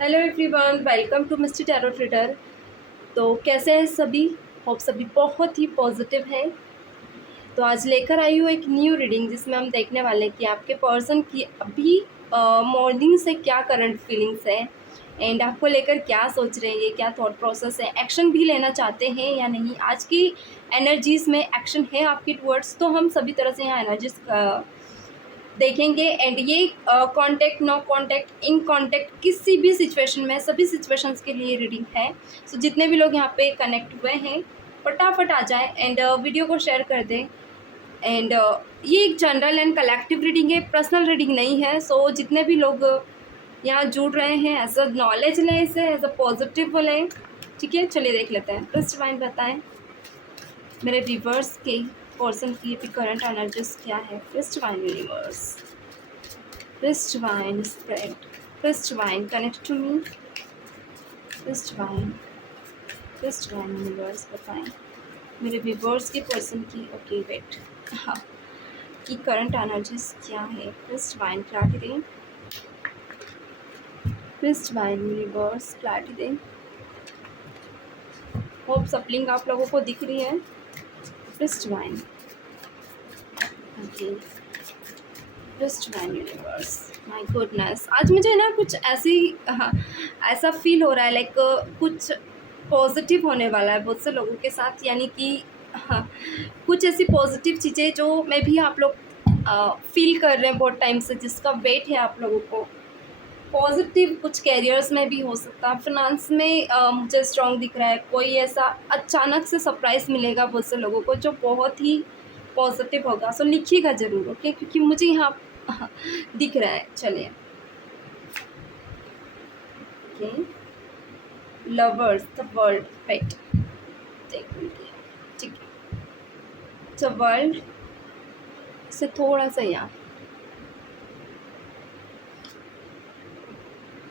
Hello everyone, welcome to mister tarot trader. तो कैसे हैं सभी? होप सभी बहुत ही पॉजिटिव हैं। तो आज लेकर आई हूँ एक न्यू रीडिंग जिसमें हम देखने वाले हैं कि आपके पर्सन की अभी मॉर्निंग से क्या करंट फीलिंग्स है एंड आपको लेकर क्या सोच रहे हैं, ये क्या थॉट प्रोसेस है, एक्शन भी लेना चाहते हैं या नहीं। आज की एनर्जीज़ में एक्शन है आपकी टूवर्ड्स, तो हम सभी तरह से यहाँ एनर्जीज देखेंगे। एंड ये contact, no contact, in contact, किसी भी सिचुएशन में, सभी सिचुएशंस के लिए रीडिंग है। सो जितने भी लोग यहाँ पे कनेक्ट हुए हैं फटाफट आ जाए एंड वीडियो को शेयर कर दें। एंड ये एक जनरल एंड कलेक्टिव रीडिंग है, पर्सनल रीडिंग नहीं है। सो जितने भी लोग यहाँ जुड़ रहे हैं एज अ नॉलेज लें, इसे एज अ पॉजिटिव लें। ठीक है, चलिए देख लेते हैं। प्लस डिवाइन बताएं मेरे व्यूवर्स के पर्सन की अभी करंट एनर्जीज क्या है। Plus divine universe, plus divine spread, plus divine connect to me, plus divine, plus divine universe बताएं मेरे व्यूवर्स के पर्सन की, ओके वेट, हाँ, की करंट एनर्जीज क्या है। प्लस डिवाइन क्लैरिटी दें, प्लस डिवाइन यूनिवर्स क्लैरिटी दें। होप सप्लिंग आप लोगों को दिख रही है। Plus divine, okay, plus divine universe. My goodness, आज मुझे ना कुछ ऐसी ऐसा फील हो रहा है लाइक कुछ पॉजिटिव होने वाला है बहुत से लोगों के साथ। यानी कि हाँ, कुछ ऐसी पॉजिटिव चीज़ें जो मैं भी आप लोग फील कर रहे हैं बहुत टाइम से, जिसका वेट है आप लोगों को। पॉजिटिव कुछ कैरियर्स में भी हो सकता है, फिनांस में मुझे स्ट्रॉन्ग दिख रहा है। कोई ऐसा अचानक से सरप्राइज़ मिलेगा बहुत से लोगों को जो बहुत ही पॉजिटिव होगा। सो लिखिएगा ज़रूर, ओके, क्योंकि मुझे यहाँ दिख रहा है। चलिए, okay, lovers, the world, right, देख लीजिए, ठीक है। द वर्ल्ड से थोड़ा सा यहाँ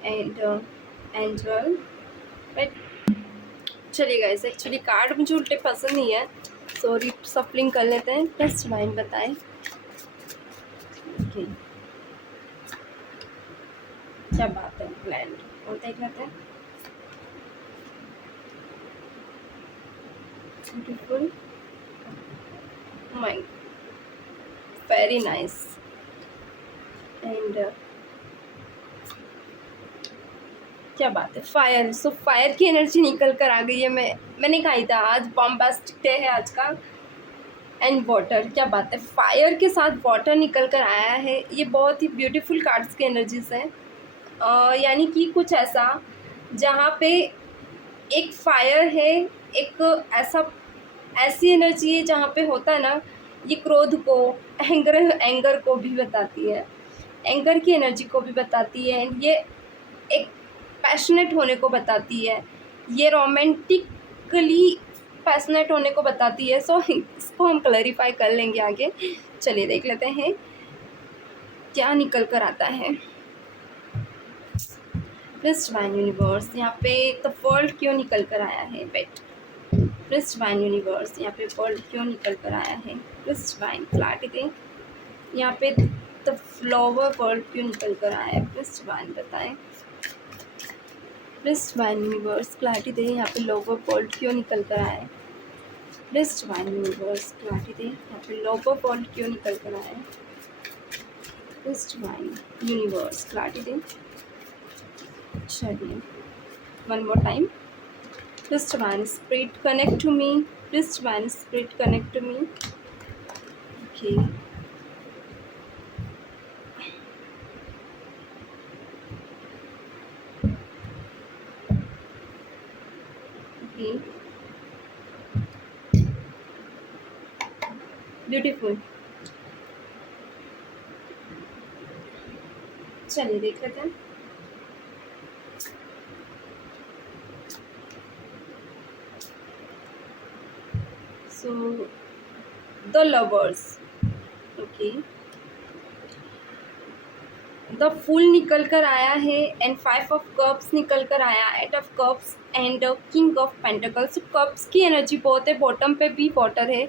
एंड एंजल, राइट। चलिए गाइस, एक्चुअली कार्ड मुझे उल्टे पसंद नहीं है, सॉरी, सफलिंग कर लेते हैं। प्लस डिवाइन बताएं, ओके, क्या बात है। लैंड और देख लेते हैं। Beautiful, mind, very nice and क्या बात है। फायर, सो फायर की एनर्जी निकल कर आ गई है। मैंने कहा ही था आज बॉम्बास्टिक डे है आज का। एंड वाटर, क्या बात है, फायर के साथ वाटर निकल कर आया है। ये बहुत ही ब्यूटीफुल कार्ड्स की एनर्जीज हैं। यानी कि कुछ ऐसा जहाँ पे एक फायर है, एक ऐसी एनर्जी है जहाँ पे होता है ना, ये क्रोध को, एंगर को भी बताती है, एंगर की एनर्जी को भी बताती है। ये एक पैशनेट होने को बताती है, ये रोमांटिकली पैशनेट होने को बताती है। सो इसको हम क्लैरिफाई कर लेंगे आगे। चलिए देख लेते हैं क्या निकल कर आता है। प्लस डिवाइन यूनिवर्स, यहाँ पे द वर्ल्ड क्यों निकल कर आया है। वेट, प्लस डिवाइन यूनिवर्स, यहाँ पे वर्ल्ड क्यों निकल कर आया है। प्लस डिवाइन क्लैरिटी दें, यहाँ पे द फ्लावर वर्ल्ड क्यों निकल कर आया है। प्लस डिवाइन बताएं, प्लस डिवाइन यूनिवर्स क्लैरिटी दें, यहाँ पे लोवर वर्ल्ड क्यों निकल कर आया है। प्लस डिवाइन यूनिवर्स क्लैरिटी दें, यहाँ पे लोवर वर्ल्ड क्यों निकल कर आया है। प्लस डिवाइन यूनिवर्स क्लैरिटी दें। चलिए, one more time. Plus divine spirit connect to me, plus divine spirit connect to me, okay, okay, beautiful. चलिए देख लेते हैं। So the lovers, okay, the fool निकल कर आया है एंड 5 ऑफ कप्स निकल कर आया, 8 of cups and king of pentacles. Cups की एनर्जी बहुत है, बॉटम पे भी वाटर है।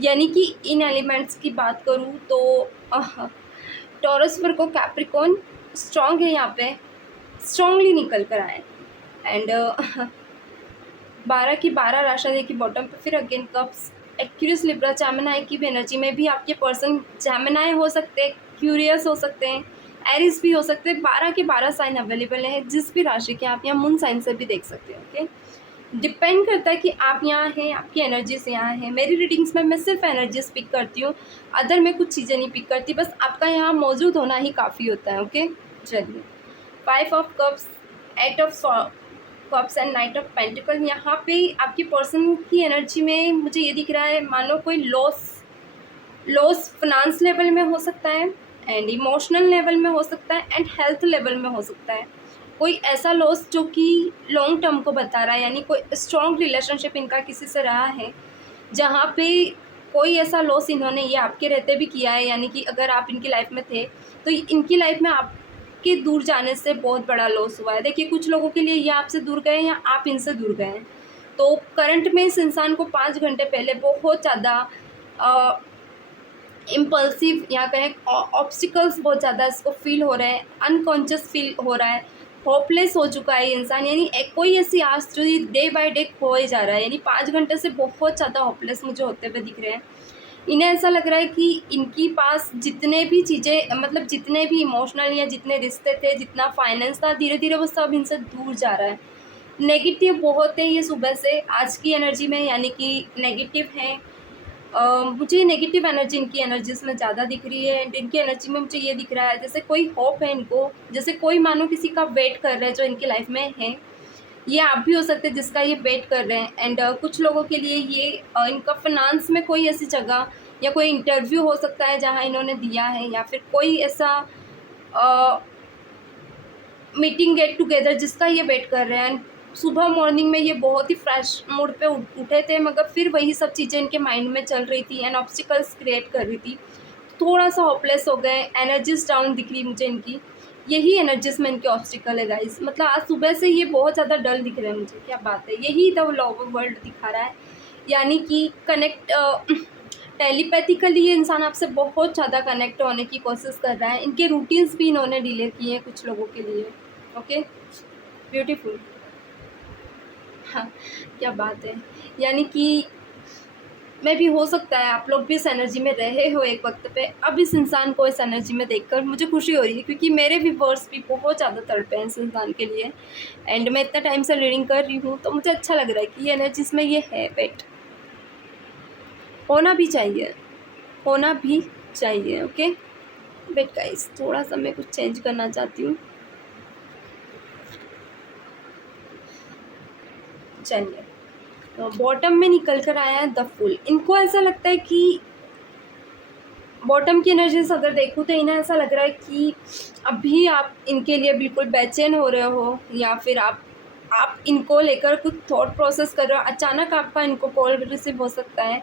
यानी कि इन एलिमेंट्स की बात करूँ तो टॉरस वर्गो कैप्रिकॉर्न स्ट्रॉन्ग है यहाँ पे। स्ट्रांगली निकल कर आए। एंड 12 की 12 राशि देखिए बॉटम पे, फिर again cups, Aquarius, Libra, Gemini की भी एनर्जी में भी आपके पर्सन जेमिनी हो सकते हैं, क्यूरियस हो सकते हैं, एरिस भी हो सकते हैं। 12 के 12 साइन अवेलेबल है, जिस भी राशि के आप यहाँ मून साइन से भी देख सकते हैं। ओके, डिपेंड करता है कि आप यहाँ हैं, आपकी एनर्जीज यहाँ हैं। मेरी रीडिंग्स में मैं सिर्फ एनर्जीज पिक करती हूँ, अदर मैं कुछ चीज़ें नहीं पिक करती, बस आपका यहाँ मौजूद होना ही काफ़ी होता है। ओके, चलिए 5 of cups, 8 of cups and knight of pentacle. यहाँ पे आपकी पर्सन की एनर्जी में मुझे ये दिख रहा है, मानो कोई लॉस फाइनेंस लेवल में हो सकता है, एंड इमोशनल लेवल में हो सकता है, एंड हेल्थ लेवल में हो सकता है। कोई ऐसा लॉस जो कि लॉन्ग टर्म को बता रहा है, यानी कोई स्ट्रॉन्ग रिलेशनशिप इनका किसी से रहा है, जहाँ पे कोई ऐसा लॉस इन्होंने ये आपके रहते भी किया है, यानी कि अगर आप इनकी लाइफ में थे तो इनकी लाइफ में आपके दूर जाने से बहुत बड़ा लॉस हुआ है। देखिए, कुछ लोगों के लिए ये आपसे दूर गए या आप इनसे दूर गए हैं। तो करंट में इस इंसान को 5 घंटे पहले बहुत ज़्यादा इम्पल्सिव या कहें ऑब्स्टिकल्स बहुत ज़्यादा इसको फील हो रहे हैं, अनकॉन्शियस फील हो रहा है, होपलेस हो चुका है ये इंसान, यानी कोई ऐसी आस जो डे बाय डे खोए जा रहा है, यानी 5 घंटे से बहुत ज़्यादा होपलेस मुझे होते हुए दिख रहे हैं। इन्हें ऐसा लग रहा है कि इनकी पास जितने भी चीज़ें, मतलब जितने भी इमोशनल या जितने रिश्ते थे, जितना फाइनेंस था, धीरे धीरे वो सब इनसे दूर जा रहा है। नेगेटिव बहुत है ये सुबह से आज की एनर्जी में, यानी कि नेगेटिव है। मुझे नेगेटिव एनर्जी इनकी एनर्जीज में ज़्यादा दिख रही है, एंड इनकी एनर्जी में मुझे ये दिख रहा है जैसे कोई होप है इनको, जैसे कोई मानो किसी का वेट कर रहा है जो इनकी लाइफ में है। ये आप भी हो सकते हैं जिसका ये वेट कर रहे हैं। एंड कुछ लोगों के लिए ये इनका फाइनेंस में कोई ऐसी जगह या कोई इंटरव्यू हो सकता है जहाँ इन्होंने दिया है, या फिर कोई ऐसा मीटिंग गेट टुगेदर जिसका ये वेट कर रहे हैं। सुबह मॉर्निंग में ये बहुत ही फ्रेश मूड पे उठे थे, मगर फिर वही सब चीज़ें इनके माइंड में चल रही थी एंड ऑब्स्टिकल्स क्रिएट कर रही थी। थोड़ा सा होपलेस हो गए, एनर्जीज डाउन दिख रही मुझे इनकी। यही एनर्जीज में इनके ऑब्स्टिकल है गाइस। मतलब आज सुबह से ये बहुत ज़्यादा डल दिख रहे हैं मुझे, क्या बात है। यही द लव ऑफ वर्ल्ड दिखा रहा है, यानी कि कनेक्ट टेलीपैथिकली ये इंसान आपसे बहुत ज़्यादा कनेक्ट होने की कोशिश कर रहा है। इनके रूटीन्स भी इन्होंने डिले किए हैं कुछ लोगों के लिए। Okay, beautiful. हाँ, क्या बात है। यानी कि मैं भी, हो सकता है आप लोग भी इस एनर्जी में रहे हो एक वक्त पे। अब इस इंसान को इस एनर्जी में देखकर मुझे खुशी हो रही है, क्योंकि मेरे व्यूअर्स भी बहुत ज़्यादा तड़पे हैं इस इंसान के लिए। एंड मैं इतना टाइम से रीडिंग कर रही हूँ तो मुझे अच्छा लग रहा है कि ये एनर्जीज में ये है। वेट होना भी चाहिए, होना भी चाहिए। ओके, वेट गाइस, थोड़ा सा मैं कुछ चेंज करना चाहती हूँ। चलिए, तो बॉटम में निकल कर आया है द फूल। इनको ऐसा लगता है कि बॉटम की एनर्जीज अगर देखूँ तो इन्हें ऐसा लग रहा है कि अभी आप इनके लिए बिल्कुल बेचैन हो रहे हो, या फिर आप इनको लेकर कुछ थॉट प्रोसेस कर रहे हो। अचानक आपका इनको कॉल रिसीव हो सकता है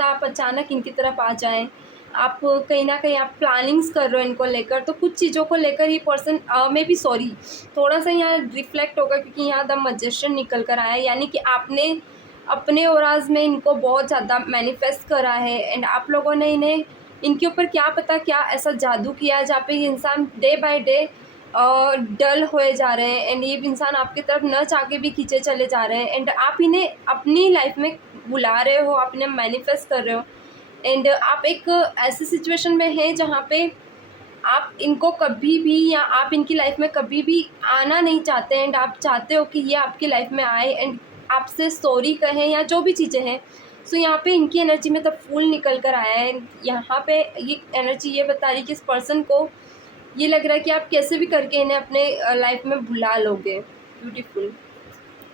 आप अचानक इनकी तरफ आ जाएं। आप कहीं ना कहीं आप प्लानिंग्स कर रहे हो इनको लेकर, तो कुछ चीज़ों को लेकर ये पर्सन मे बी सॉरी थोड़ा सा यहाँ रिफ्लेक्ट होगा, क्योंकि यहाँ द मैजिशियन निकल कर आया है, यानी कि आपने अपने औराज में इनको बहुत ज़्यादा मैनिफेस्ट करा है, एंड आप लोगों ने इन्हें, इनके ऊपर क्या पता क्या ऐसा जादू किया है जहाँ पे ये इंसान डे बाय डे डल होए जा रहे हैं, एंड ये इंसान आपकी तरफ न चाह के भी खींचे चले जा रहे हैं, एंड आप इन्हें अपनी लाइफ में बुला रहे हो, आप इन्हें मैनिफेस्ट कर रहे हो। एंड आप एक ऐसी सिचुएशन में हैं जहाँ पे आप इनको कभी भी, या आप इनकी लाइफ में कभी भी आना नहीं चाहते, एंड आप चाहते हो कि ये आपकी लाइफ में आए एंड आपसे सॉरी कहें या जो भी चीज़ें हैं। सो यहाँ पे इनकी एनर्जी में तब फूल निकल कर आया है। यहाँ पे ये एनर्जी ये बता रही कि इस पर्सन को ये लग रहा है कि आप कैसे भी करके इन्हें अपने लाइफ में बुला लोगे। ब्यूटीफुल।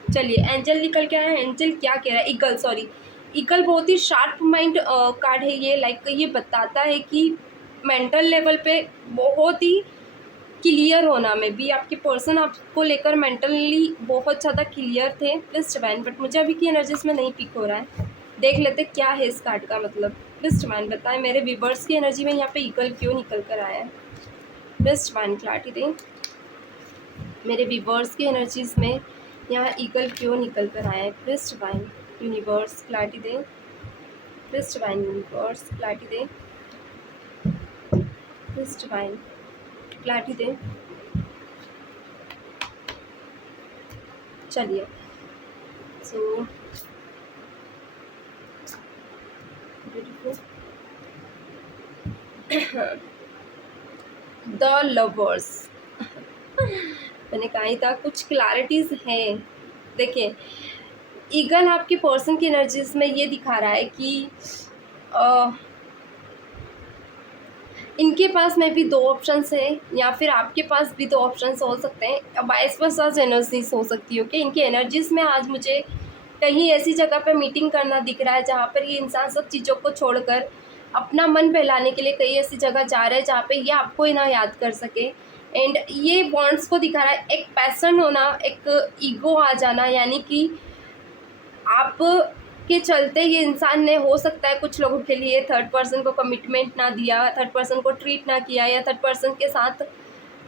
चलिए, एंजल निकल के आया है। एंजल क्या कह रहा है? ईगल, सॉरी, ईगल बहुत ही शार्प माइंड कार्ड है ये। लाइक ये बताता है कि मेंटल लेवल पे बहुत ही क्लियर होना में भी, आपके पर्सन आपको लेकर मेंटली बहुत ज़्यादा क्लियर थे प्लस डिवाइन, बट मुझे अभी की एनर्जीज में नहीं पिक हो रहा है। देख लेते क्या है इस कार्ड का मतलब। प्लस डिवाइन बताएं मेरे व्यूअर्स की एनर्जी में यहाँ पे ईगल क्यों निकल कर आया है। प्लस डिवाइन क्लैरिटी दें मेरे व्यूअर्स की एनर्जीज में यहाँ ईगल क्यों निकल कर आया है। प्लस डिवाइन यूनिवर्स क्लैरिटी दें। प्लस डिवाइन यूनिवर्स क्लैरिटी दें। प्लस डिवाइन क्लैरिटी दें। चलिए, सो द लवर्स मैंने कहा ही था कुछ क्लैरिटीज़ हैं। देखिए, ईगल आपके पर्सन की एनर्जीज में ये दिखा रहा है कि इनके पास में भी दो ऑप्शंस हैं, या फिर आपके पास भी दो ऑप्शंस हो सकते हैं, वाइस वर्सा एनर्जीज हो सकती है। ओके, इनके एनर्जीज में आज मुझे कहीं ऐसी जगह पे मीटिंग करना दिख रहा है जहाँ पर ये इंसान सब चीज़ों को छोड़कर अपना मन बहलाने के लिए कहीं ऐसी जगह जा रहा है जहाँ पे ये आपको ही ना याद कर सके। एंड ये बॉन्ड्स को दिखा रहा है, एक पैशन होना, एक ईगो आ जाना, यानी कि आप के चलते ये इंसान ने हो सकता है कुछ लोगों के लिए थर्ड पर्सन को कमिटमेंट ना दिया, थर्ड पर्सन को ट्रीट ना किया, या थर्ड पर्सन के साथ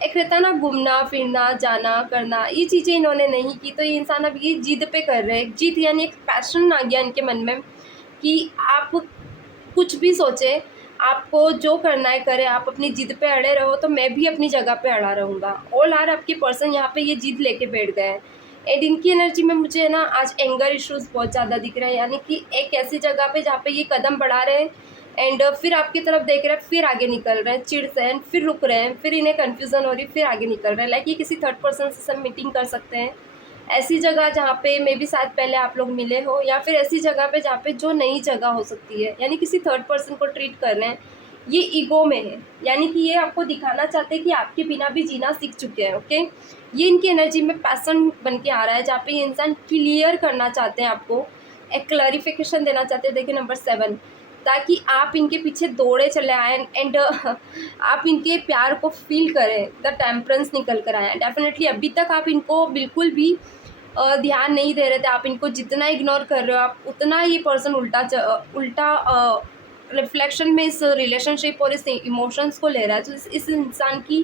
एक रहता ना घूमना फिरना जाना करना, ये चीज़ें इन्होंने नहीं की। तो ये इंसान अब ये जिद पे कर रहे हैं, जिद यानी एक पैशन आ गया इनके मन में कि आप कुछ भी सोचे, आपको जो करना है करे, आप अपनी जिद पे अड़े रहो तो मैं भी अपनी जगह पे अड़ा रहूँगा। ऑल आर आपके पर्सन यहाँ पे ये जिद लेके बैठ गए हैं। एंड इनकी एनर्जी में मुझे ना आज एंगर इश्यूज बहुत ज़्यादा दिख रहे हैं, यानी कि एक ऐसी जगह पे जहाँ पे ये कदम बढ़ा रहे हैं एंड फिर आपकी तरफ देख रहे हैं, फिर आगे निकल रहे हैं, चिढ़ से एंड फिर रुक रहे हैं, फिर इन्हें कन्फ्यूज़न हो रही, फिर आगे निकल रहे हैं। लाइक ये किसी थर्ड पर्सन से सब मीटिंग कर सकते हैं, ऐसी जगह जहाँ पे मे बी शायद पहले आप लोग मिले हो, या फिर ऐसी जगह पे जहाँ पे जो नई जगह हो सकती है, यानी किसी थर्ड पर्सन को ट्रीट कर रहे हैं। ये ईगो में है, यानी कि ये आपको दिखाना चाहते हैं कि आपके बिना भी जीना सीख चुके हैं। ओके, ये इनकी एनर्जी में पैशन बन के आ रहा है, जहाँ पे ये इंसान क्लियर करना चाहते हैं, आपको एक क्लैरिफिकेशन देना चाहते हैं। देखिए नंबर 7, ताकि आप इनके पीछे दौड़े चले आए एंड आप इनके प्यार को फील करें। द टेम्परेंस निकल कर आए। डेफिनेटली अभी तक आप इनको बिल्कुल भी ध्यान नहीं दे रहे थे, आप इनको जितना इग्नोर कर रहे हो आप उतना ये पर्सन उल्टा रिफ्लेक्शन में इस रिलेशनशिप और इस इमोशंस को ले रहा है। तो इस इंसान की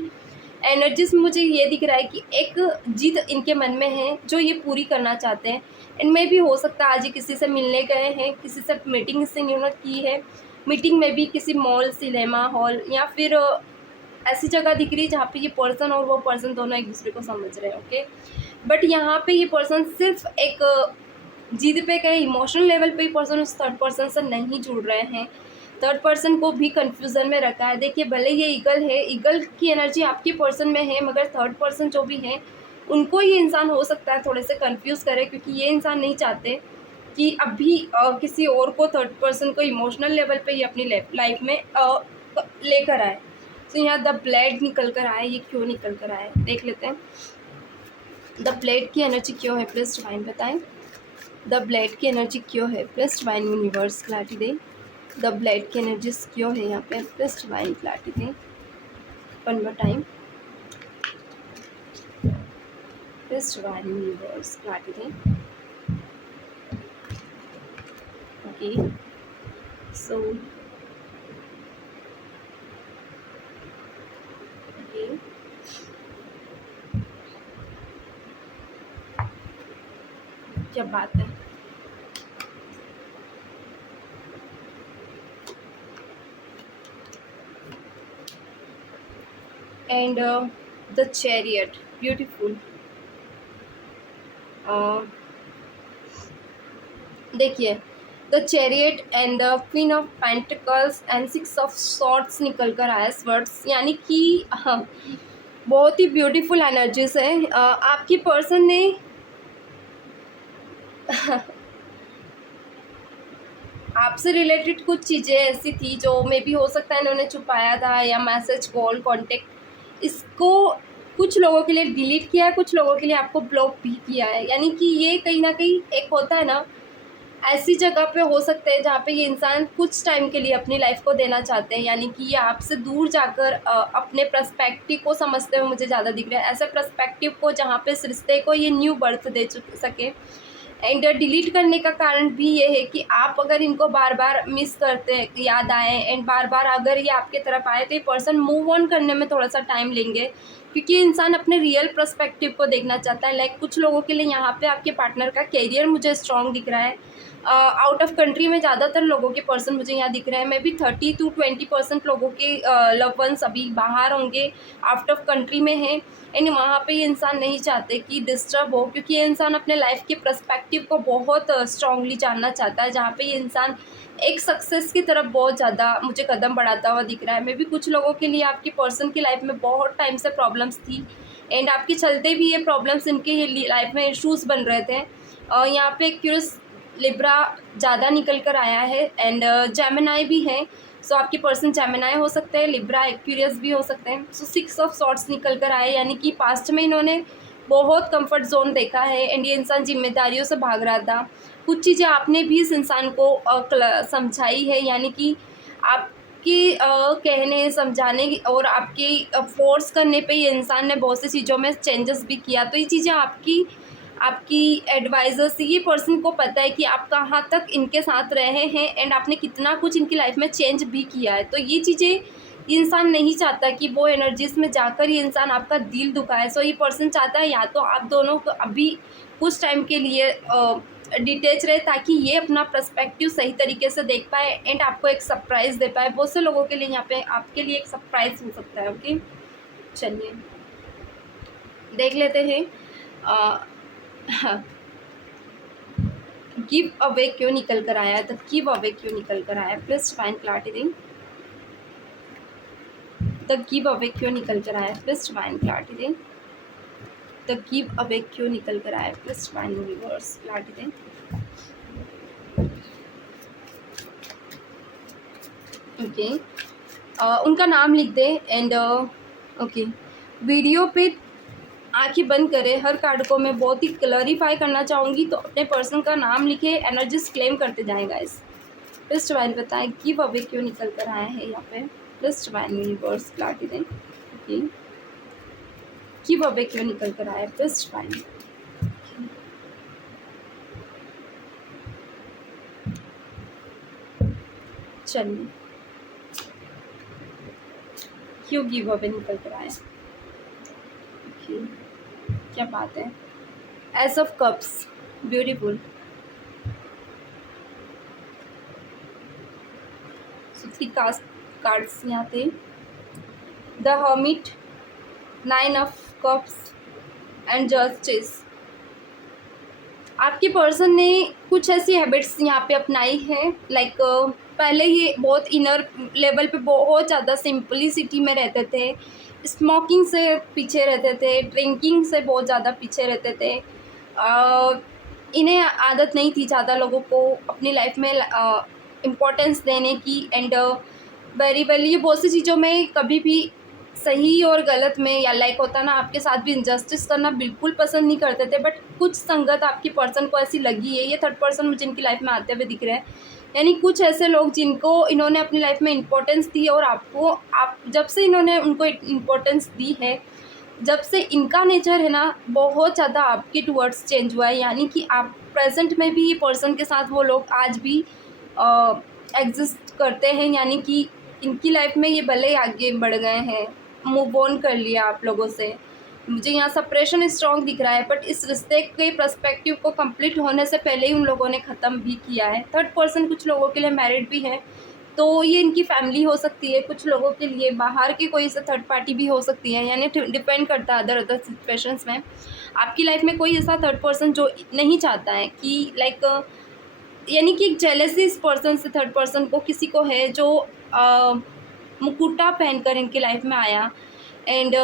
एनर्जीज में मुझे ये दिख रहा है कि एक जिद इनके मन में है जो ये पूरी करना चाहते हैं। इनमें भी हो सकता है आज ये किसी से मिलने गए हैं, किसी से मीटिंग इससे इन्होंने की है, मीटिंग में भी किसी मॉल, सिनेमा हॉल, या फिर ऐसी जगह दिख रही है जहाँ पे ये पर्सन और वो पर्सन दोनों एक दूसरे को समझ रहे हैं। ओके, बट यहाँ पे ये पर्सन सिर्फ एक जिद पे कहे, इमोशनल लेवल पे ये पर्सन उस थर्ड पर्सन से नहीं जुड़ रहे हैं, थर्ड पर्सन को भी कंफ्यूजन में रखा है। देखिए, भले ये ईगल है, ईगल की एनर्जी आपके पर्सन में है, मगर थर्ड पर्सन जो भी है उनको ये इंसान हो सकता है थोड़े से कंफ्यूज करे, क्योंकि ये इंसान नहीं चाहते कि अभी किसी और को, थर्ड पर्सन को इमोशनल लेवल पे ये अपनी लाइफ में लेकर आए। तो यहाँ द ब्लेड निकल कर आए, ये क्यों निकल कर आए देख लेते हैं। द ब्लेड की एनर्जी क्यों है, प्लीज डिवाइन बताएं। द ब्लेड की एनर्जी क्यों है, प्लीज डिवाइन यूनिवर्स क्लैरिटी दे। द ब्लेड की एनर्जीज क्यों है यहाँ पे, प्लीज डिवाइन क्लैरिटी दे। One more time, please divine universe clarity दे। ओके, सो क्या बात है। And the chariot, beautiful. देखिए, the chariot and the queen of pentacles and 6 of swords निकल कर आया स्वर्ड्स, यानी कि हाँ, बहुत ही ब्यूटीफुल एनर्जीज है। आपकी पर्सन ने आपसे रिलेटेड कुछ चीज़ें ऐसी थी जो मे भी हो सकता है इन्होंने छुपाया था, या मैसेज, कॉल, कांटेक्ट, इसको कुछ लोगों के लिए डिलीट किया है, कुछ लोगों के लिए आपको ब्लॉक भी किया है। यानी कि ये कहीं ना कहीं एक होता है ना, ऐसी जगह पे हो सकते हैं जहाँ पे ये इंसान कुछ टाइम के लिए अपनी लाइफ को देना चाहते हैं, यानी कि ये आपसे दूर जाकर अपने पर्सपेक्टिव को समझते हुए मुझे ज़्यादा दिख रहा है, ऐसे पर्सपेक्टिव को जहाँ पे इस रिश्ते को ये न्यू बर्थ दे सके। एंड डिलीट करने का कारण भी ये है कि आप अगर इनको बार बार मिस करते हैं, याद आए, एंड बार बार अगर ये आपके तरफ आए, तो ये पर्सन मूव ऑन करने में थोड़ा सा टाइम लेंगे, क्योंकि इंसान अपने रियल पर्सपेक्टिव को देखना चाहता है। लाइक कुछ लोगों के लिए यहाँ पे आपके पार्टनर का करियर मुझे स्ट्रॉन्ग दिख रहा है। आउट ऑफ कंट्री में ज़्यादातर लोगों के पर्सन मुझे यहाँ दिख रहे हैं। मे बी 30 to 20% लोगों के लव वंस अभी बाहर होंगे, आउट ऑफ कंट्री में हैं, एंड वहाँ पे ये इंसान नहीं चाहते कि डिस्टर्ब हो, क्योंकि ये इंसान अपने लाइफ के पर्सपेक्टिव को बहुत स्ट्रांगली जानना चाहता है, जहाँ पे ये इंसान एक सक्सेस की तरफ बहुत ज़्यादा मुझे कदम बढ़ाता हुआ दिख रहा है। मे बी कुछ लोगों के लिए आपकी पर्सन की लाइफ में बहुत टाइम से प्रॉब्लम्स थी, एंड आपके चलते भी ये प्रॉब्लम्स इनके लाइफ में इशूज़ बन रहे थे। यहाँ पे क्यूरियस लिब्रा ज़्यादा निकल कर आया है, एंड जेमिनाई भी है। सो आपके पर्सन जेमिनाई हो सकते हैं, लिब्रा एक्यूरियस भी हो सकते हैं। सो 6 ऑफ सॉर्ट्स निकल कर आए, यानी कि पास्ट में इन्होंने बहुत कंफर्ट जोन देखा है, एंड ये इंसान जिम्मेदारियों से भाग रहा था। कुछ चीज़ें आपने भी इस इंसान को समझाई है, यानी कि आपकी कहने समझाने और आपके फोर्स करने पे ये इंसान ने बहुत सी चीज़ों में चेंजेस भी किया। तो ये चीज़ें आपकी एडवाइज़र्स, ये पर्सन को पता है कि आप कहाँ तक इनके साथ रहे हैं, एंड आपने कितना कुछ इनकी लाइफ में चेंज भी किया है। तो ये चीज़ें इंसान नहीं चाहता कि वो एनर्जीज में जाकर ये इंसान आपका दिल दुखाए। सो ये पर्सन चाहता है या तो आप दोनों को अभी कुछ टाइम के लिए डिटेच रहे, ताकि ये अपना पर्सपेक्टिव सही तरीके से देख पाए एंड आपको एक सरप्राइज़ दे पाए। बहुत से लोगों के लिए यहाँ पे आपके लिए एक सरप्राइज़ हो सकता है। ओके, चलिए देख लेते हैं गिव अवे क्यों निकल कर आया है। द गिव अवे क्यों निकल कर आया है, प्लीज डिवाइन क्लैरिटी दें। द गिव अवे क्यों निकल कर आया है, प्लीज डिवाइन क्लैरिटी दें। द गिव अवे क्यों निकल कर आया है, प्लीज डिवाइन यूनिवर्स क्लैरिटी दें। ओके, उनका नाम लिख दें, एंड ओके वीडियो पे आँखें बंद करें। हर कार्ड को मैं बहुत ही क्लैरिफाई करना चाहूँगी, तो अपने पर्सन का नाम लिखे, एनर्जीज क्लेम करते जाएगा। इस प्लीज डिवाइन बताएं गिव अवे क्यों निकल कर आया है यहाँ पे, प्लीज डिवाइन यूनिवर्स क्लैरिटी दें। ओके, गिव अवे क्यों निकल कर आया है, प्लीज डिवाइन। चलिए, क्यों गिव अवे निकल कर आया। ओके, क्या बात है। S of cups, beautiful. So 3 cards यहाँ थे। The hermit, 9 of cups and justice. आपके पर्सन ने कुछ ऐसी हैबिट्स यहाँ पे अपनाई है, लाइक पहले ये बहुत इनर लेवल पे बहुत ज़्यादा सिंपलिसिटी में रहते थे, स्मोकिंग से पीछे रहते थे, ड्रिंकिंग से बहुत ज़्यादा पीछे रहते थे। इन्हें आदत नहीं थी ज़्यादा लोगों को अपनी लाइफ में इम्पोर्टेंस देने की, एंड वेरी वेल ये बहुत सी चीज़ों में कभी भी सही और गलत में, या लाइक होता ना आपके साथ भी इनजस्टिस करना बिल्कुल पसंद नहीं करते थे। बट कुछ संगत आपकी पर्सन को ऐसी लगी है, ये थर्ड पर्सन मुझे इनकी लाइफ में आते हुए दिख रहे हैं, यानी कुछ ऐसे लोग जिनको इन्होंने अपनी लाइफ में इम्पोर्टेंस दी, और आप जब से इन्होंने उनको इम्पोर्टेंस दी है, जब से इनका नेचर है ना बहुत ज़्यादा आपके टूवर्ड्स चेंज हुआ है। यानी कि आप प्रेजेंट में भी ये पर्सन के साथ वो लोग आज भी एग्जिस्ट करते हैं, यानी कि इनकी लाइफ में ये भले ही आगे बढ़ गए हैं, मूव ऑन कर लिया आप लोगों से। मुझे यहाँ सेपरेशन स्ट्रॉन्ग दिख रहा है, बट इस रिश्ते के पर्सपेक्टिव को कंप्लीट होने से पहले ही उन लोगों ने ख़त्म भी किया है। थर्ड पर्सन कुछ लोगों के लिए मैरिड भी है, तो ये इनकी फैमिली हो सकती है, कुछ लोगों के लिए बाहर की कोई से थर्ड पार्टी भी हो सकती है, यानी डिपेंड करता है अदर सिचुएशंस में। आपकी लाइफ में कोई ऐसा थर्ड पर्सन जो नहीं चाहता है कि लाइक यानी कि एक जेलसी इस पर्सन से थर्ड पर्सन को किसी को है, जो मुकुटा पहनकर इनकी लाइफ में आया, एंड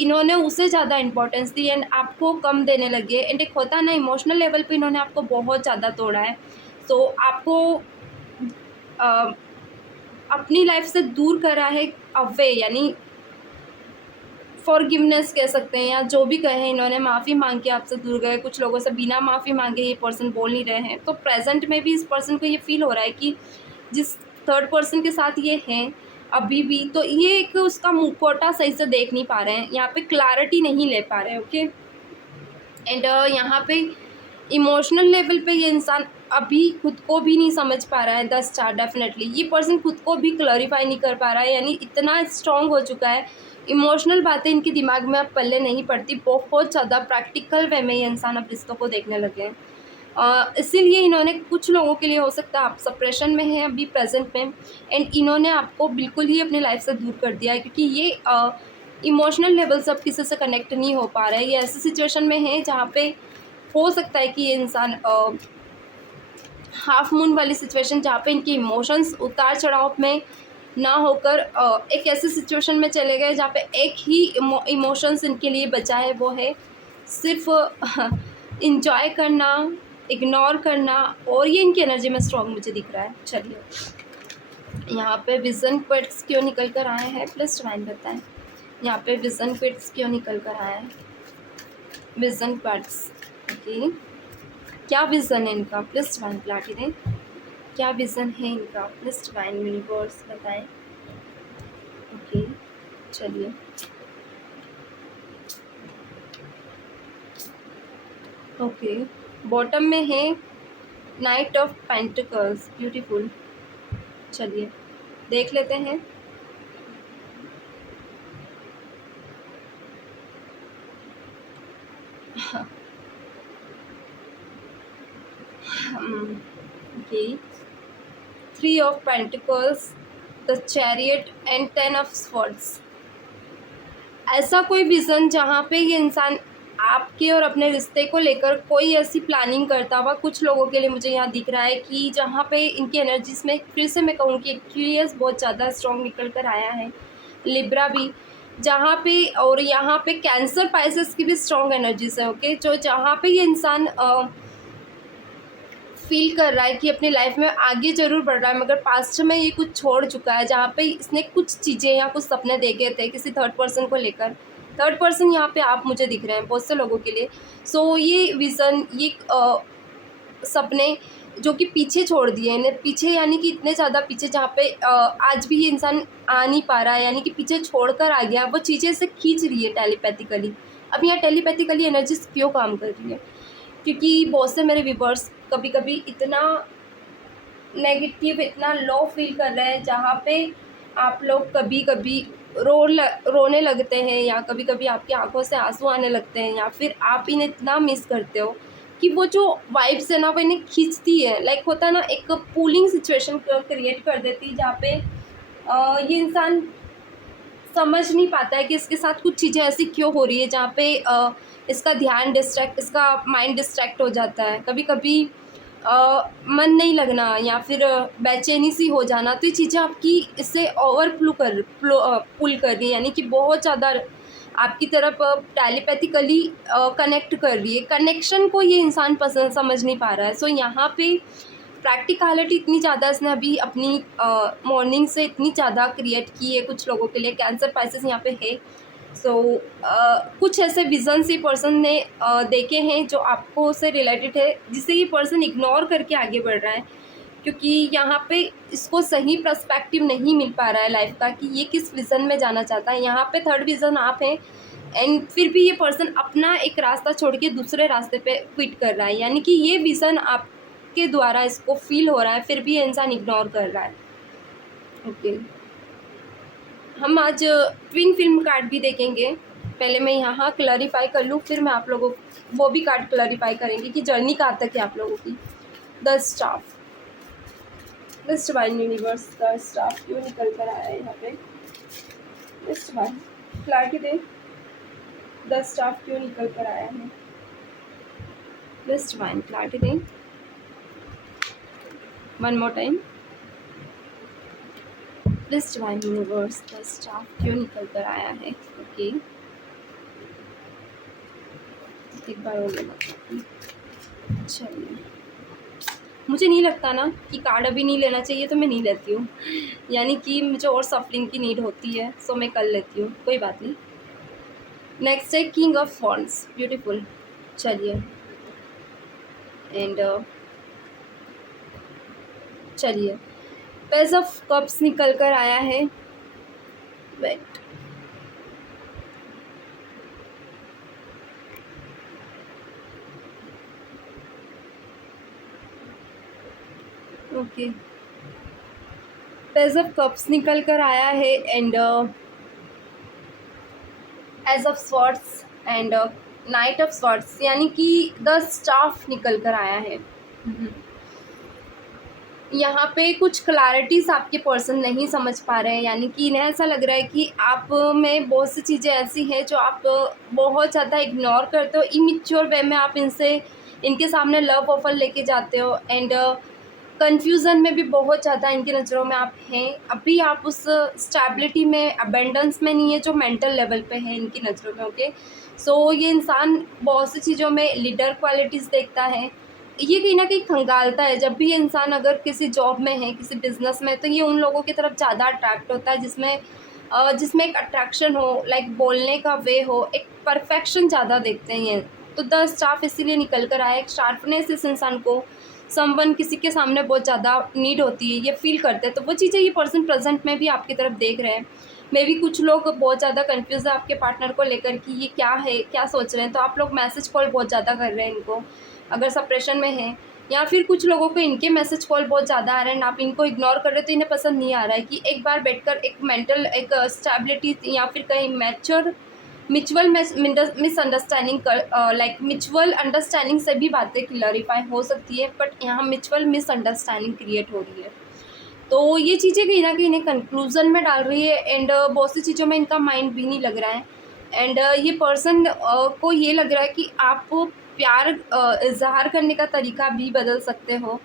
इन्होंने उसे ज़्यादा इंपॉर्टेंस दी एंड आपको कम देने लगे। एंड एक होता है ना इमोशनल लेवल पे इन्होंने आपको बहुत ज़्यादा तोड़ा है, तो आपको अपनी लाइफ से दूर करा है अवे, यानी फॉरगिवनेस कह सकते हैं, या जो भी कहें, इन्होंने माफ़ी मांग के आपसे दूर गए। कुछ लोगों से बिना माफ़ी मांगे ये पर्सन बोल नहीं रहे हैं, तो प्रेजेंट में भी इस पर्सन को ये फील हो रहा है कि जिस थर्ड पर्सन के साथ ये हैं अभी भी, तो ये एक उसका मुखौटा सही से देख नहीं पा रहे हैं, यहाँ पे क्लैरिटी नहीं ले पा रहे हैं। ओके, एंड यहाँ पे इमोशनल लेवल पे ये इंसान अभी खुद को भी नहीं समझ पा रहा है। 10 स्टार डेफिनेटली ये पर्सन खुद को भी क्लैरिफाई नहीं कर पा रहा है, यानी इतना स्ट्रॉन्ग हो चुका है इमोशनल बातें इनके दिमाग में अब पल्ले नहीं पड़ती, बहुत ज़्यादा प्रैक्टिकल वे में ये इंसान अब रिश्तों को देखने लगे हैं। इसीलिए इन्होंने, कुछ लोगों के लिए हो सकता है आप सप्रेशन में हैं अभी प्रेजेंट में, एंड इन्होंने आपको बिल्कुल ही अपनी लाइफ से दूर कर दिया है, क्योंकि ये इमोशनल लेवल से अब किसी से कनेक्ट नहीं हो पा रहा है। ये ऐसी सिचुएशन में है जहाँ पे हो सकता है कि ये इंसान हाफ मून वाली सिचुएशन, जहाँ पे इनके इमोशंस उतार चढ़ाव में ना होकर एक ऐसी सिचुएशन में चले गए जहाँ पे एक ही इमोशंस इनके लिए बचा है, वो है सिर्फ इंजॉय करना, इग्नोर करना, और ये इनकी एनर्जी में स्ट्रॉन्ग मुझे दिख रहा है। चलिए, यहाँ पे विजन क्विट्स क्यों निकल कर आए हैं, प्लस डिवाइन बताएं। यहाँ पे विजन क्विट्स क्यों निकल कर आए हैं, विजन क्विट्स, ओके, क्या विज़न है इनका, प्लस डिवाइन क्लैरिटी दें। क्या विज़न है इनका, प्लस डिवाइन यूनिवर्स बताएं। ओके, चलिए, ओके, बॉटम में है नाइट ऑफ पेंटिकल्स, ब्यूटीफुल। चलिए देख लेते हैं। Okay, 3 of pentacles, the chariot and 10 of swords. ऐसा कोई विज़न जहाँ पे ये इंसान आपके और अपने रिश्ते को लेकर कोई ऐसी प्लानिंग करता हुआ कुछ लोगों के लिए मुझे यहाँ दिख रहा है, कि जहाँ पे इनकी एनर्जीज में फिर से मैं कहूँ कि एक्यूरियस बहुत ज़्यादा स्ट्रॉन्ग निकल कर आया है, लिब्रा भी, जहाँ पे, और यहाँ पे कैंसर पाइसेस की भी स्ट्रॉन्ग एनर्जीज है। ओके, जो जहाँ पे ये इंसान फील कर रहा है कि अपनी लाइफ में आगे ज़रूर बढ़ रहा है, मगर पास्ट में ये कुछ छोड़ चुका है, जहाँ पे इसने कुछ चीज़ें या कुछ सपने देखे थे किसी थर्ड पर्सन को लेकर। थर्ड पर्सन यहाँ पे आप मुझे दिख रहे हैं बहुत से लोगों के लिए। सो ये विज़न, ये सपने जो कि पीछे छोड़ दिए इन्हें, पीछे यानी कि इतने ज़्यादा पीछे, जहाँ पे आज भी ये इंसान आ नहीं पा रहा है, यानी कि पीछे छोड़ कर आ गया, वो चीज़ें इसे खींच रही है टेलीपैथिकली। अब यहाँ टेलीपैथिकली एनर्जीज क्यों काम कर रही है, क्योंकि बहुत से मेरे व्यूवर्स कभी कभी इतना नेगेटिव, इतना लो फील कर रहे हैं, जहाँ पे आप लोग कभी कभी रोने लगते हैं, या कभी कभी आपकी आंखों से आंसू आने लगते हैं, या फिर आप इन्हें इतना मिस करते हो कि वो जो वाइब्स है ना, वो इन्हें खींचती है। लाइक होता है ना, एक पूलिंग सिचुएशन क्रिएट कर देती है, जहाँ पे ये इंसान समझ नहीं पाता है कि इसके साथ कुछ चीज़ें ऐसी क्यों हो रही है, जहाँ पे इसका ध्यान डिस्ट्रैक्ट, इसका माइंड डिस्ट्रैक्ट हो जाता है। कभी कभी मन नहीं लगना, या फिर बेचैनी सी हो जाना, तो ये चीज़ें आपकी इससे पुल कर रही है, यानी कि बहुत ज़्यादा आपकी तरफ टेलीपैथिकली कनेक्ट कर रही है। कनेक्शन को ये इंसान पसंद समझ नहीं पा रहा है। सो यहाँ पे प्रैक्टिकलिटी इतनी ज़्यादा इसने अभी अपनी मॉर्निंग से इतनी ज़्यादा क्रिएट की है कुछ लोगों के लिए। कैंसर पाइसेस यहाँ पे है। सो कुछ ऐसे विजन ये पर्सन ने देखे हैं जो आपको से रिलेटेड है, जिसे ये पर्सन इग्नोर करके आगे बढ़ रहा है, क्योंकि यहाँ पे इसको सही पर्सपेक्टिव नहीं मिल पा रहा है लाइफ का, कि ये किस विज़न में जाना चाहता है। यहाँ पे थर्ड विज़न आप हैं, एंड फिर भी ये पर्सन अपना एक रास्ता छोड़ के दूसरे रास्ते पे क्विट कर रहा है, यानी कि ये विज़न आपके द्वारा इसको फील हो रहा है, फिर भी ये इंसान इग्नोर कर रहा है। ओके, हम आज ट्विन फिल्म कार्ड भी देखेंगे। पहले मैं यहाँ क्लैरिफाई कर लूँ, फिर मैं आप लोगों वो भी कार्ड क्लैरिफाई करेंगे कि जर्नी कहाँ तक है आप लोगों की। The staff, this divine universe, the staff क्यों निकल कर आया है यहाँ पे, दिस डिवाइन क्लैरिटी दे। द स्टाफ क्यों निकल कर आया है, दिस डिवाइन क्लैरिटी दे। One more time, this divine universe, the staff क्यों निकल कर आया है। ओके, एक बार और लेना। चलिए, मुझे नहीं लगता ना कि कार्ड अभी नहीं लेना चाहिए, तो मैं नहीं लेती हूँ, यानी कि मुझे और सफरिंग की नीड होती है, सो मैं कर लेती हूँ, कोई बात नहीं। नेक्स्ट है किंग ऑफ वॉन्ड्स, ब्यूटीफुल। चलिए, एंड चलिए, पेज ऑफ कप्स निकल कर आया है। Wait, okay, page of cups निकल कर आया है, and ace of swords and knight of swords, यानी कि द स्टाफ निकल कर आया है। यहाँ पे कुछ क्लैरिटीज आपके पर्सन नहीं समझ पा रहे हैं, यानी कि इन्हें ऐसा लग रहा है कि आप में बहुत सी चीज़ें ऐसी हैं जो आप बहुत ज़्यादा इग्नोर करते हो। इमेच्योर वे में आप इनके सामने लव ऑफर लेके जाते हो, एंड कन्फ्यूज़न में भी बहुत ज़्यादा इनकी नज़रों में आप हैं। अभी आप उस स्टेबिलिटी में, अबेंडेंस में नहीं है जो मेंटल लेवल पे है इनकी नज़रों में। ओके, सो ये इंसान बहुत सी चीज़ों में लीडर क्वालिटीज़ देखता है। ये कहीं न कहीं खंगालता है। जब भी ये इंसान अगर किसी जॉब में है, किसी बिज़नेस में, तो ये उन लोगों की तरफ ज़्यादा अट्रैक्ट होता है जिसमें एक अट्रैक्शन हो, लाइक बोलने का वे हो, एक परफेक्शन ज़्यादा देखते हैं ये। तो द स्टाफ इसीलिए निकल कर आया, एक शार्पनेस इस इंसान को समवन किसी के सामने बहुत ज़्यादा नीड होती है, ये फ़ील करते हैं। तो वो चीज़ें ये पर्सन प्रेज़ेंट में भी आपकी तरफ देख रहे हैं। मेबी कुछ लोग बहुत ज़्यादा कन्फ्यूज़ है आपके पार्टनर को लेकर कि ये क्या है, क्या सोच रहे हैं, तो आप लोग मैसेज कॉल बहुत ज़्यादा कर रहे हैं इनको, अगर सेपरेशन में हैं। या फिर कुछ लोगों को इनके मैसेज कॉल बहुत ज़्यादा आ रहे हैं, आप इनको इग्नोर कर रहे हो, तो इन्हें पसंद नहीं आ रहा है कि एक बार बैठकर एक मेंटल एक स्टेबिलिटी या फिर कहीं mutual misunderstanding like mutual understanding से भी बातें क्लैरिफाई हो सकती है, बट यहाँ म्यूचुअल मिसअंडरस्टैंडिंग क्रिएट हो रही है। तो ये चीज़ें कहीं न कहीं इन्हें कंक्लूज़न में डाल रही है, एंड बहुत सी चीज़ों में इनका माइंड भी नहीं लग रहा है। एंड ये पर्सन को ये लग रहा है कि आप प्यार इज़हार करने का तरीका भी बदल सकते हो।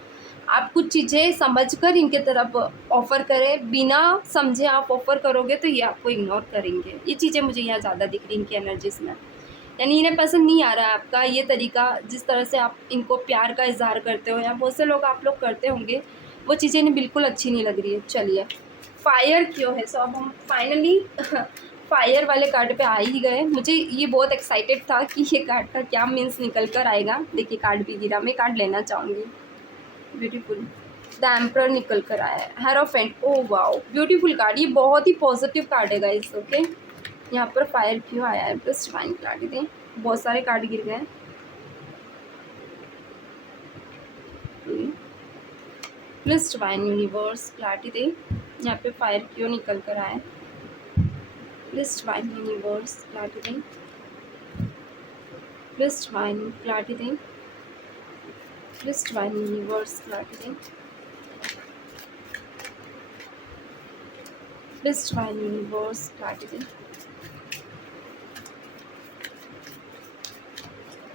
आप कुछ चीज़ें समझकर इनके तरफ ऑफ़र करें, बिना समझे आप ऑफ़र करोगे तो ये आपको इग्नोर करेंगे। ये चीज़ें मुझे यहाँ ज़्यादा दिख रही इनकी एनर्जीज़ में। यानी इन्हें पसंद नहीं आ रहा है आपका ये तरीका, जिस तरह से आप इनको प्यार का इज़हार करते हो, या बहुत से लोग आप लोग करते होंगे, वो चीज़ें इन्हें बिल्कुल अच्छी नहीं लग रही है। चलिए, फायर क्यों है? सो अब हम फाइनली फायर वाले कार्ड पे आ ही गए। मुझे ये बहुत एक्साइटेड था कि ये कार्ड का क्या मीन्स निकल कर आएगा। देखिए, कार्ड भी गिरा, मैं कार्ड लेना चाहूँगी। ब्यूटीफुल, द एम्परर निकल कर आया है, hierophant. Oh wow, beautiful card, ये बहुत ही पॉजिटिव कार्ड है गाइस। ओके, यहाँ पर फायर क्यों आया है? बस फाइन कार्ड दें, बहुत सारे कार्ड गिर गए। प्लीज डिवाइन यूनिवर्स क्लैरिटी दे, यहाँ पे फायर क्यों निकल कर आया है? प्लीज डिवाइन यूनिवर्स क्लैरिटी दें, प्लीज डिवाइन क्लैरिटी दें, प्लीज डिवाइन यूनिवर्स क्लैरिटी दें, प्लीज डिवाइन यूनिवर्स क्लैरिटी दें।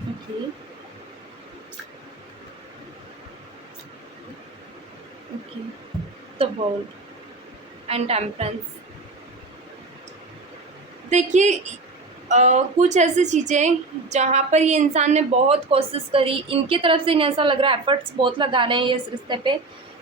Okay, okay, the world and temperance. देखिए, कुछ ऐसी चीज़ें जहाँ पर ये इंसान ने बहुत कोशिश करी, इनकी तरफ से इन्हें ऐसा लग रहा है एफर्ट्स बहुत लगा रहे हैं ये इस रिश्ते पे।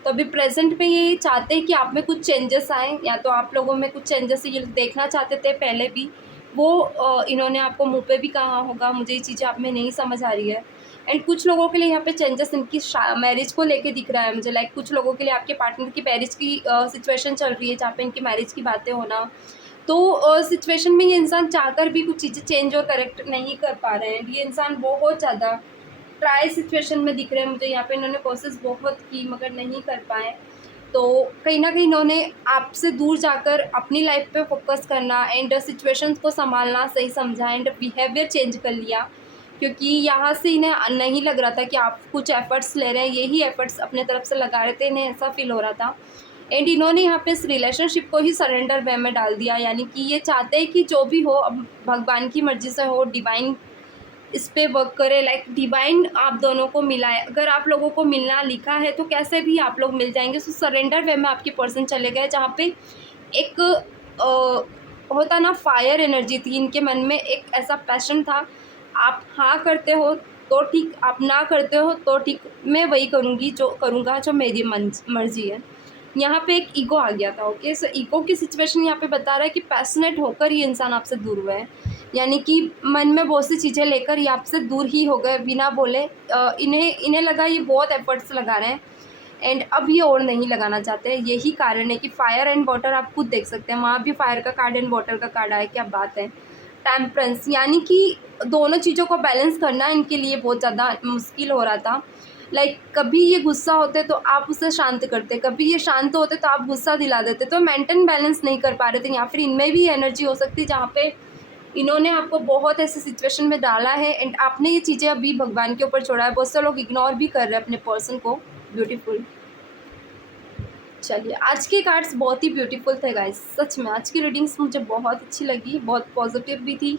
तो अभी प्रेजेंट में ये चाहते हैं कि आप में कुछ चेंजेस आएँ, या तो आप लोगों में कुछ चेंजेस ये देखना चाहते थे पहले भी, वो इन्होंने आपको मुँह पे भी कहा होगा, मुझे ये चीज़ें आप में नहीं समझ आ रही है। एंड कुछ लोगों के लिए यहाँ पे चेंजेस इनकी मैरिज को लेके दिख रहा है मुझे, लाइक कुछ लोगों के लिए आपके पार्टनर की मैरिज की सिचुएशन चल रही है, जहाँ पे इनकी मैरिज की बातें होना। तो सिचुएशन में ये इंसान चाहकर भी कुछ चीज़ें चेंज और करेक्ट नहीं कर पा रहे हैं। ये इंसान बहुत ज़्यादा ट्राई सिचुएशन में दिख रहे हैं मुझे यहाँ पे। इन्होंने कोशिश बहुत की मगर नहीं कर पाए। तो कहीं न कहीं इन्होंने आपसे दूर जाकर अपनी लाइफ पे फोकस करना एंड सिचुएशंस को संभालना सही समझा, एंड बिहेवियर चेंज कर लिया, क्योंकि यहाँ से इन्हें नहीं लग रहा था कि आप कुछ एफ़र्ट्स ले रहे हैं, यही एफ़र्ट्स अपने तरफ से लगा रहे थे, इन्हें ऐसा फ़ील हो रहा था। एंड इन्होंने यहाँ पे इस रिलेशनशिप को ही सरेंडर वे में डाल दिया, यानी कि ये चाहते हैं कि जो भी हो अब भगवान की मर्ज़ी से हो, डिवाइन इस पे वर्क करे, लाइक डिवाइन आप दोनों को मिलाए। अगर आप लोगों को मिलना लिखा है तो कैसे भी आप लोग मिल जाएंगे। सो सरेंडर वे में आपके पर्सन चले गए, जहाँ पे एक होता ना फायर एनर्जी थी इनके मन में, एक ऐसा पैशन था, आप हाँ करते हो तो ठीक, आप ना करते हो तो ठीक, मैं वही करूँगी जो करूँगा जो मेरी मर्जी है। यहाँ पे एक ईगो आ गया था। ओके, सो ईगो की सिचुएशन यहाँ पे बता रहा है कि पैशनेट होकर ये इंसान आपसे दूर हुआ है, यानी कि मन में बहुत सी चीज़ें लेकर ये आपसे दूर ही हो गए बिना बोले। इन्हें लगा ये बहुत एफर्ट्स लगा रहे हैं एंड अब ये और नहीं लगाना चाहते। यही कारण है कि फायर एंड वाटर आप खुद देख सकते हैं, वहाँ भी फायर का कार्ड एंड वाटर का कार्ड आया, क्या बात है। टेम्परेंस, यानी कि दोनों चीज़ों को बैलेंस करना इनके लिए बहुत ज़्यादा मुश्किल हो रहा था। लाइक कभी ये गुस्सा होते तो आप उसे शांत करते, कभी ये शांत होते तो आप गुस्सा दिला देते, तो मेंटेन बैलेंस नहीं कर पा रहे थे। या फिर इनमें भी एनर्जी हो सकती है जहाँ पे इन्होंने आपको बहुत ऐसे सिचुएशन में डाला है एंड आपने ये चीज़ें अभी भगवान के ऊपर छोड़ा है। बहुत से लोग इग्नोर भी कर रहे हैं अपने पर्सन को। ब्यूटीफुल। चलिए, आज के कार्ड्स बहुत ही ब्यूटीफुल थे गाइस, सच में आज की रीडिंग्स मुझे बहुत अच्छी लगी, बहुत पॉजिटिव भी थी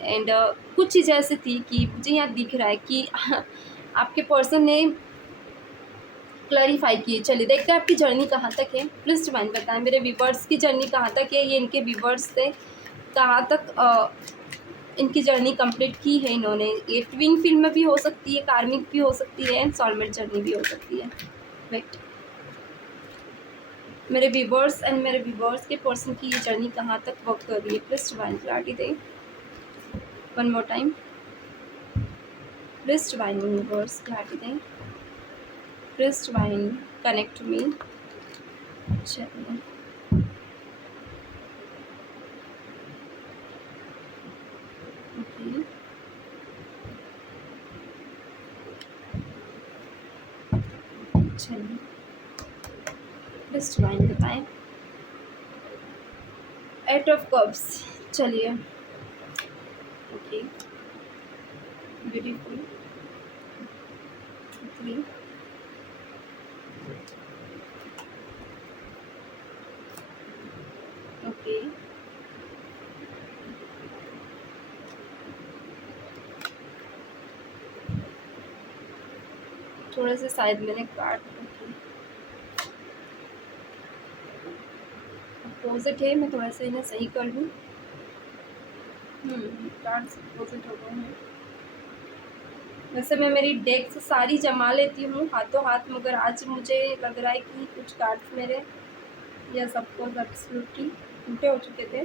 एंड कुछ चीज़ें ऐसी थी कि मुझे यहाँ दिख रहा है कि आपके पर्सन ने क्लैरिफाई की। चलिए देखते हैं आपकी जर्नी कहाँ तक है। प्लीज़ डिवाइन बताएं मेरे व्यूवर्स की जर्नी कहाँ तक है, ये इनके व्यूवर्स थे कहाँ तक इनकी जर्नी कंप्लीट की है इन्होंने। ये ट्विन फिल्म में भी हो सकती है, कार्मिक भी हो सकती है एंड सोलमेट जर्नी भी हो सकती है। वेट, मेरे व्यूवर्स एंड मेरे व्यूवर्स के पर्सन की ये जर्नी कहाँ तक वर्क कर रही है। प्लीज़ डिवाइन क्लैरिटी दे one more time. Please divine viewers clarity दें। Please divine connect to me. चलिए, ओके, चलिए प्लीज़ डिवाइन बताएं। Eight of cups. चलिए, ओके, ब्यूटीफुल। 3, ओके, थोड़ा सा शायद मैंने काट अपोजिट है, मैं थोड़ा सा इन्हें सही कर लूँ। कार्ड्स अपोजिट हो गए हैं। वैसे मैं मेरी डेक से सारी जमा लेती हूँ हाथों हाथ, मगर आज मुझे लग रहा है कि कुछ कार्ड्स मेरे या सबको एब्सोल्युटली उल्टे हो चुके थे।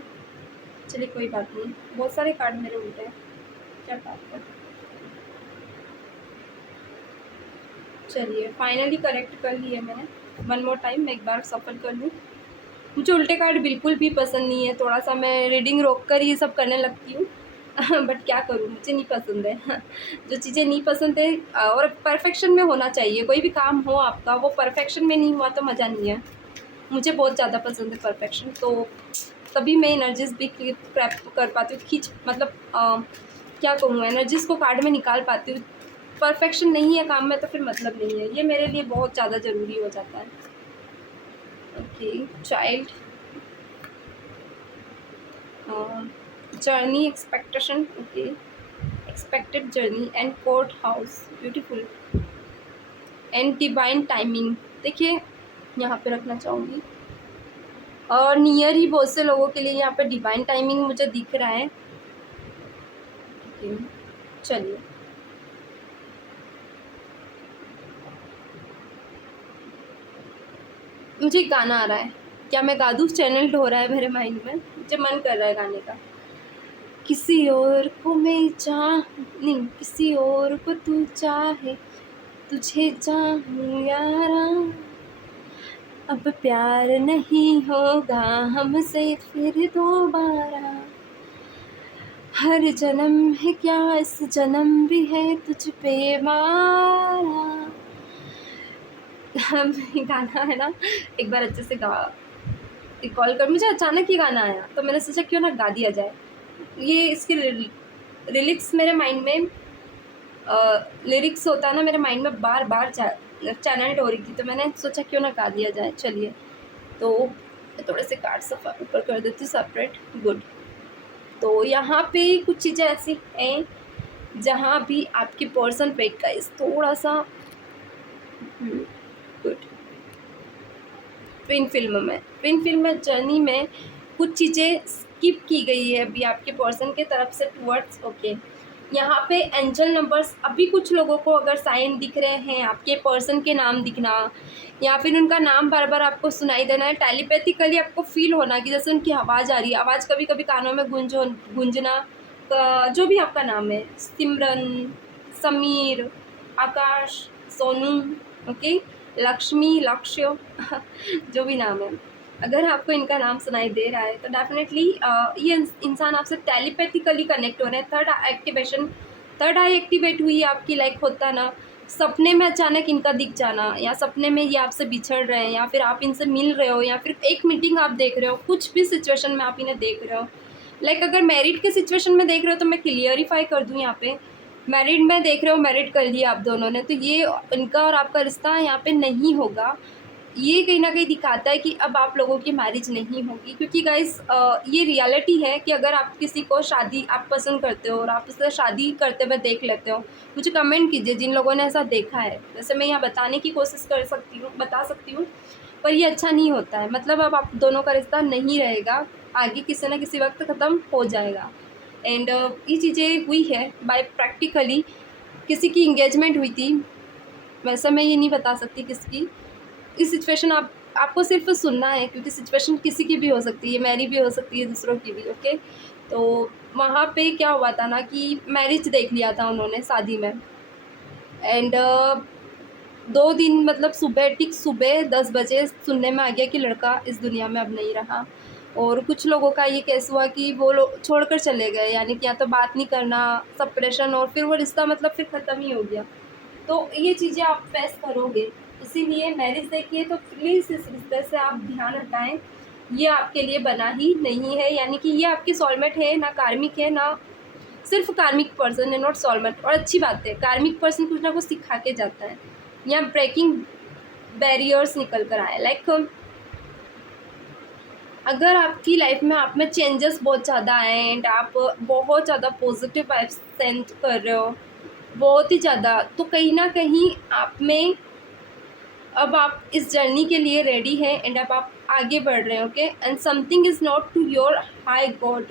चलिए कोई बात नहीं, बहुत सारे कार्ड मेरे उल्टे हैं, क्या बात है। चलिए फाइनली करेक्ट कर लिया मैंने। वन मोर टाइम मैं एक बार सफल कर लूँ। मुझे उल्टे कार्ड बिल्कुल भी पसंद नहीं है, थोड़ा सा मैं रीडिंग रोक कर ये सब करने लगती हूँ बट क्या करूँ, मुझे नहीं पसंद है जो चीज़ें नहीं पसंद है और परफेक्शन में होना चाहिए। कोई भी काम हो आपका, वो परफेक्शन में नहीं हुआ तो मज़ा नहीं है। मुझे बहुत ज़्यादा पसंद है परफेक्शन, तो तभी मैं एनर्जीज भी क्रैप कर पाती हूँ, खींच मतलब क्या कहूँ, एनर्जीज को कार्ड में निकाल पाती हूँ। परफेक्शन नहीं है काम में तो फिर मतलब नहीं है, ये मेरे लिए बहुत ज़्यादा ज़रूरी हो जाता है। Okay, child, journey, expectation, okay, expected journey and court house, beautiful and divine timing. देखिए यहाँ पे रखना चाहूँगी और नियर ही बहुत से लोगों के लिए यहाँ पे डिवाइन टाइमिंग मुझे दिख रहा है। ओके, चलिए मुझे गाना आ रहा है, क्या मैं गा दूँ? चैनल हो रहा है मेरे माइंड में, मुझे मन कर रहा है गाने का। किसी और को मैं नहीं, किसी और को तू चाहे, तुझे चाहूँ यारा, अब प्यार नहीं होगा हमसे फिर दोबारा, हर जन्म है क्या इस जन्म भी है तुझ पे मारा। गाना है ना, एक बार अच्छे से गा रिकॉल कर, मुझे अचानक ही गाना आया तो मैंने सोचा क्यों ना गा दिया जाए। ये इसके लिरिक्स मेरे माइंड में लिरिक्स होता है ना, मेरे माइंड में बार बार चैनल्ड हो रही थी, तो मैंने सोचा क्यों ना गा दिया जाए। चलिए, तो थोड़े से कार्ड सफा ऊपर कर देती हूँ सेपरेट। गुड। तो यहाँ पे कुछ चीज़ें ऐसी हैं जहाँ भी आपकी पर्सन पे का इस थोड़ा सा गुड। ट्विन फिल्म में जर्नी में कुछ चीज़ें स्किप की गई है अभी आपके पर्सन के तरफ से टुवर्ड्स। ओके, यहाँ पे एंजल नंबर्स, अभी कुछ लोगों को अगर साइन दिख रहे हैं, आपके पर्सन के नाम दिखना या फिर उनका नाम बार बार आपको सुनाई देना है, टेलीपैथिकली आपको फील होना कि जैसे उनकी आवाज़ आ रही है, आवाज़ कभी कभी कानों में गूंजना, जो भी आपका नाम है, सिमरन, समीर, आकाश, सोनू, ओके, लक्ष्मी, लक्ष्य जो भी नाम है, अगर आपको इनका नाम सुनाई दे रहा है तो डेफिनेटली ये इंसान आपसे टेलीपैथिकली कनेक्ट हो रहे हैं। थर्ड आई एक्टिवेट हुई आपकी, लाइक होता ना सपने में अचानक इनका दिख जाना, या सपने में ये आपसे बिछड़ रहे हैं, या फिर आप इनसे मिल रहे हो, या फिर एक मीटिंग आप देख रहे हो, कुछ भी सिचुएशन में आप इन्हें देख रहे हो, लाइक अगर मैरिड के सिचुएशन में देख रहे हो तो मैं क्लियरिफाई कर दूँ यहाँ पे, मैरिड में देख रहे हो, मैरिड कर लिया आप दोनों ने, तो ये इनका और आपका रिश्ता यहाँ पे नहीं होगा। ये कहीं ना कहीं दिखाता है कि अब आप लोगों की मैरिज नहीं होगी, क्योंकि गाइस ये रियलिटी है कि अगर आप किसी को शादी आप पसंद करते हो और आप उससे शादी करते हुए देख लेते हो, मुझे कमेंट कीजिए जिन लोगों ने ऐसा देखा है। वैसे मैं यहाँ बताने की कोशिश कर सकती हूँ, बता सकती हूँ, पर ये अच्छा नहीं होता है। मतलब अब आप दोनों का रिश्ता नहीं रहेगा, आगे किसी न किसी वक्त ख़त्म हो जाएगा। एंड ये चीज़ें हुई है बाय प्रैक्टिकली। किसी की इंगेजमेंट हुई थी, वैसे मैं ये नहीं बता सकती किसकी। इस सिचुएशन आपको सिर्फ सुनना है, क्योंकि सिचुएशन किसी की भी हो सकती है, मेरी भी हो सकती है, दूसरों की भी। ओके, तो वहाँ पे क्या हुआ था ना कि मैरिज देख लिया था उन्होंने शादी में। एंड 2 दिन मतलब सुबह, ठीक सुबह 10 बजे सुनने में आ गया कि लड़का इस दुनिया में अब नहीं रहा। और कुछ लोगों का ये केस हुआ कि वो लोग छोड़कर चले गए, यानी कि या तो बात नहीं करना, सेपरेशन, और फिर वो रिश्ता मतलब फिर ख़त्म ही हो गया। तो ये चीज़ें आप फेस करोगे, इसीलिए मैरिज देखिए तो प्लीज़ इस रिश्ते से आप ध्यान हटाएं। ये आपके लिए बना ही नहीं है, यानी कि ये आपकी सोलमेट है ना, कार्मिक है ना, सिर्फ कार्मिक पर्सन है, नॉट सोलमेट। और अच्छी बात है, कार्मिक पर्सन कुछ ना कुछ सिखा के जाता है, या ब्रेकिंग बैरियर्स निकल कर आए। लाइक अगर आपकी लाइफ में आप में चेंजेस बहुत ज़्यादा आए एंड आप बहुत ज़्यादा पॉजिटिव वाइब्स सेंड कर रहे हो, बहुत ही ज़्यादा, तो कहीं ना कहीं आप में अब आप इस जर्नी के लिए रेडी हैं एंड अब आप आगे बढ़ रहे हैं। Okay, and something is not to your high God,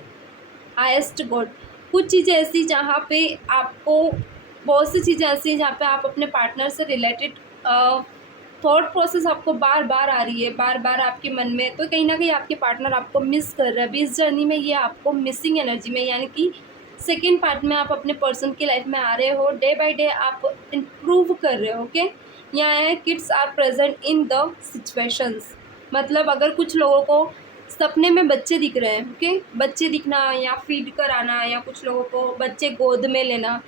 highest God. कुछ चीज़ें ऐसी जहाँ पे आपको, बहुत सी चीज़ें ऐसी हैं जहाँ पे आप अपने पार्टनर से रिलेटेड थॉट प्रोसेस आपको बार बार आ रही है, बार बार आपके मन में, तो कहीं ना कहीं आपके पार्टनर आपको मिस कर रहा है अभी इस जर्नी में। ये आपको मिसिंग एनर्जी में, यानी कि सेकेंड पार्ट में आप अपने पर्सन की लाइफ में आ रहे हो, डे बाय डे आप इम्प्रूव कर रहे हो। ओके, यहाँ है kids are present in the situations. मतलब अगर कुछ लोगों को सपने में बच्चे दिख रहे हैं, ओके, बच्चे दिखना या फीड कराना, या कुछ लोगों को बच्चे गोद में लेना,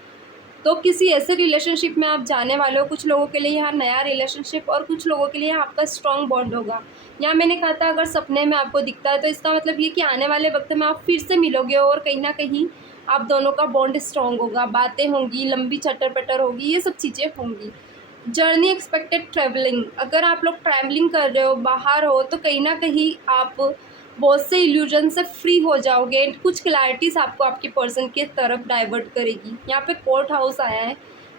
तो किसी ऐसे रिलेशनशिप में आप जाने वाले हो। कुछ लोगों के लिए यहाँ नया रिलेशनशिप, और कुछ लोगों के लिए आपका स्ट्रॉन्ग बॉन्ड होगा। यहाँ मैंने कहा था अगर सपने में आपको दिखता है तो इसका मतलब ये कि आने वाले वक्त में आप फिर से मिलोगे, और कहीं ना कहीं आप दोनों का बॉन्ड स्ट्रॉन्ग होगा, बातें होंगी, लंबी चटर पटर होगी, ये सब चीज़ें होंगी। जर्नी एक्सपेक्टेड ट्रैवलिंग, अगर आप लोग ट्रैवलिंग कर रहे हो, बाहर हो, तो कहीं ना कहीं आप बहुत से इल्यूजन से फ्री हो जाओगे। कुछ क्लैरिटीज आपको आपके पर्सन के तरफ डाइवर्ट करेगी। यहाँ पे कोर्ट हाउस आया है,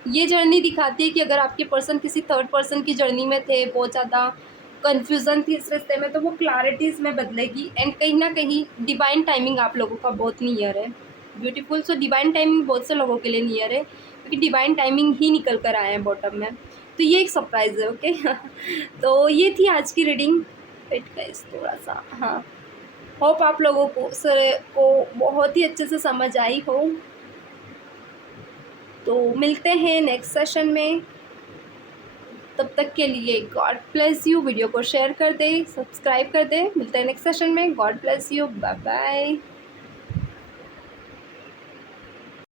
ये जर्नी दिखाती है कि अगर आपके पर्सन किसी थर्ड पर्सन की जर्नी में थे, बहुत ज़्यादा कन्फ्यूज़न थी इस रिश्ते में, तो वो क्लैरिटीज़ में बदलेगी। एंड कहीं ना कहीं डिवाइन टाइमिंग आप लोगों का बहुत नियर है, ब्यूटीफुल। सो डिवाइन टाइमिंग बहुत से लोगों के लिए नियर है, क्योंकि डिवाइन टाइमिंग ही निकल कर आए हैं बॉटम में। तो ये एक सरप्राइज़ है। ओके तो ये थी आज की रीडिंग। वेट गाइस थोड़ा सा, हाँ, होप आप लोगों को बहुत ही अच्छे से समझ आई हो। तो मिलते हैं नेक्स्ट सेशन में, तब तक के लिए गॉड ब्लेस यू। वीडियो को शेयर कर दे, सब्सक्राइब कर दे। मिलते हैं नेक्स्ट सेशन में। God bless you, bye bye.